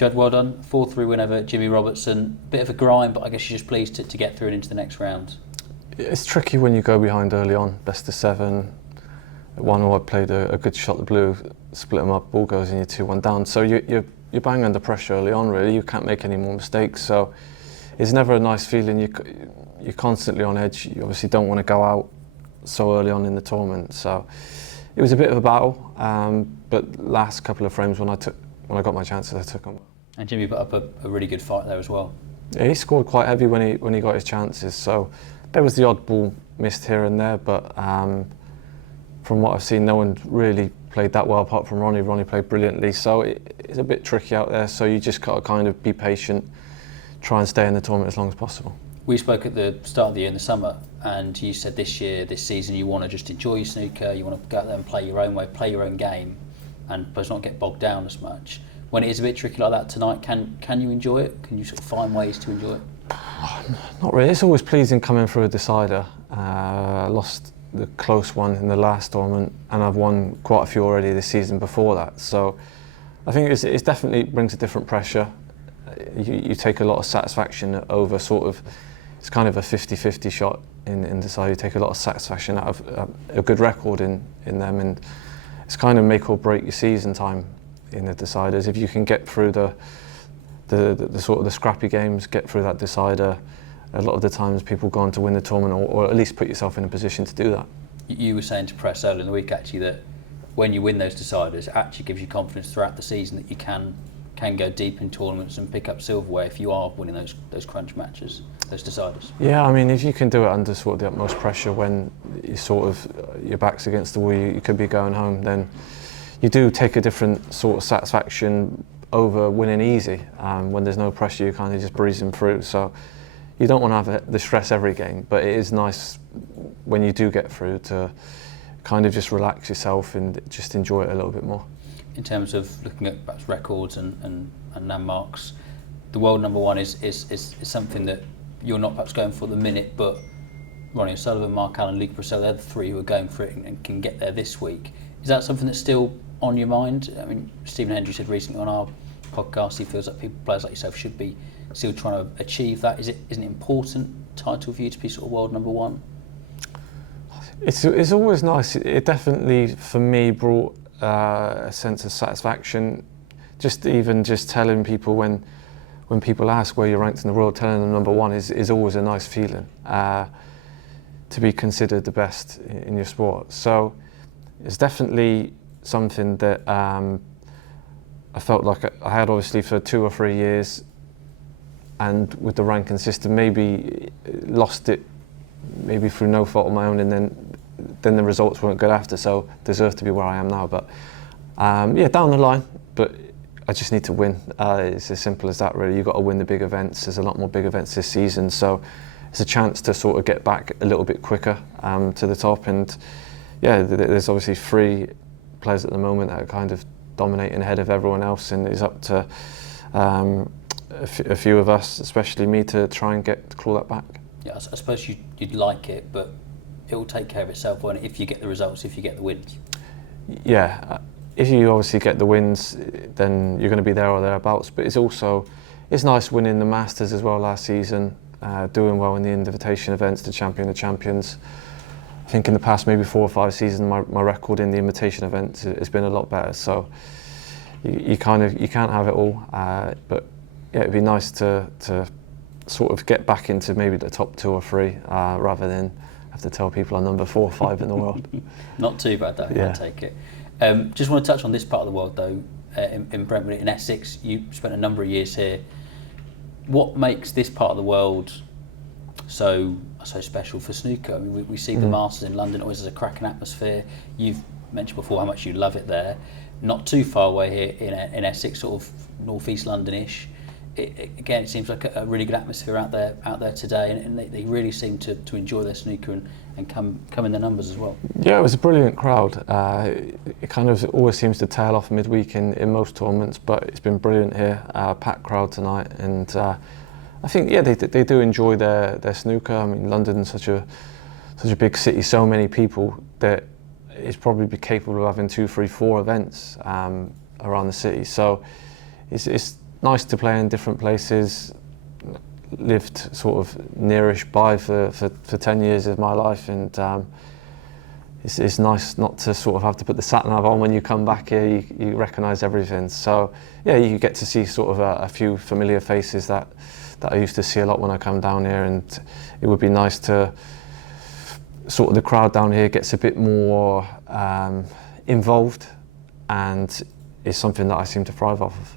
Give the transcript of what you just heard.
Judd, well done. 4-3 win over Jimmy Robertson. Bit of a grind, but I guess you're just pleased to get through and into the next round. It's tricky when you go behind early on, best of 7. At 1-0 I played a good shot the blue, split them up, ball goes and you're 2-1 down. So you're bang under pressure early on really, you can't make any more mistakes. So it's never a nice feeling, you're constantly on edge. You obviously don't want to go out so early on in the tournament. So it was a bit of a battle, but last couple of frames when I got my chances I took them. And Jimmy put up a really good fight there as well. Yeah, he scored quite heavy when he got his chances. So there was the odd ball missed here and there, but from what I've seen, no one really played that well apart from Ronnie. Ronnie played brilliantly, so it's a bit tricky out there. So you just got to kind of be patient, try and stay in the tournament as long as possible. We spoke at the start of the year in the summer, and you said this season, you want to just enjoy your snooker, you want to go out there and play your own way, play your own game, and perhaps not get bogged down as much. When it is a bit tricky like that tonight, can you enjoy it? Can you sort of find ways to enjoy it? Not really. It's always pleasing coming through a decider. I lost the close one in the last tournament, and I've won quite a few already this season before that. So I think it definitely brings a different pressure. You take a lot of satisfaction over sort of, it's kind of a 50-50 shot in decider. You take a lot of satisfaction out of a good record in them, and it's kind of make or break your season time in the deciders. If you can get through the sort of the scrappy games, get through that decider, a lot of the times people go on to win the tournament, or at least put yourself in a position to do that. You were saying to press earlier in the week actually that when you win those deciders, it actually gives you confidence throughout the season that you can go deep in tournaments and pick up silverware if you are winning those crunch matches, those deciders. Yeah, I mean, if you can do it under sort of the utmost pressure when you sort of your back's against the wall, you could be going home, then you do take a different sort of satisfaction over winning easy. When there's no pressure, you're kind of just breezing through. So you don't want to have the stress every game, but it is nice when you do get through to kind of just relax yourself and just enjoy it a little bit more. In terms of looking at perhaps records and landmarks, the world number one is something that you're not perhaps going for at the minute, but Ronnie O'Sullivan, Mark Allen, Luke Brissell, they're the three who are going for it and can get there this week. Is that something that's still on your mind? I mean, Stephen Hendry said recently on our podcast he feels like players like yourself should be still trying to achieve that. Isn't it an important title for you to be sort of world number one? It's always nice. It definitely, for me, brought a sense of satisfaction. Just telling people when people ask where you're ranked in the world, telling them number one is always a nice feeling. To be considered the best in your sport. So it's definitely something that I felt like I had obviously for 2 or 3 years, and with the ranking system maybe lost it maybe through no fault of my own, and then the results weren't good after, so deserve to be where I am now. But yeah, down the line, but I just need to win. It's as simple as that really. You've got to win the big events. There's a lot more big events this season, so it's a chance to sort of get back a little bit quicker to the top. And yeah, there's obviously 3 players at the moment that are kind of dominating ahead of everyone else, and it's up to a few of us, especially me, to try and claw that back. Yeah, I suppose you'd like it, but it will take care of itself, won't it, if you get the results, if you get the wins? Yeah, if you obviously get the wins, then you're going to be there or thereabouts. But it's nice winning the Masters as well last season, doing well in the invitation events, the Champion of Champions. I think in the past maybe 4 or 5 seasons, my record in the invitation events has been a lot better. So you can't have it all, but yeah, it'd be nice to sort of get back into maybe the top 2 or 3 rather than have to tell people I'm number 4 or 5 in the world. Not too bad though, yeah. I take it. Just want to touch on this part of the world though, in Brentwood, in Essex. You spent a number of years here. What makes this part of the world so special for snooker? I mean, we see the Masters in London always has a cracking atmosphere. You've mentioned before how much you love it there. Not too far away here in Essex, sort of northeast London-ish. Again, it seems like a really good atmosphere out there today, and they really seem to enjoy their snooker and come in their numbers as well. Yeah, it was a brilliant crowd. It kind of always seems to tail off midweek in most tournaments, but it's been brilliant here. Packed crowd tonight, and I think they do enjoy their snooker. I mean, London's such a big city, so many people that it's probably be capable of having 2, 3, 4 events around the city. So it's nice to play in different places. Lived sort of nearish by for 10 years of my life, and it's nice not to sort of have to put the sat nav on when you come back here. You recognise everything. So yeah, you get to see sort of a few familiar faces that I used to see a lot when I come down here, and it would be nice to sort of the crowd down here gets a bit more involved, and is something that I seem to thrive off of.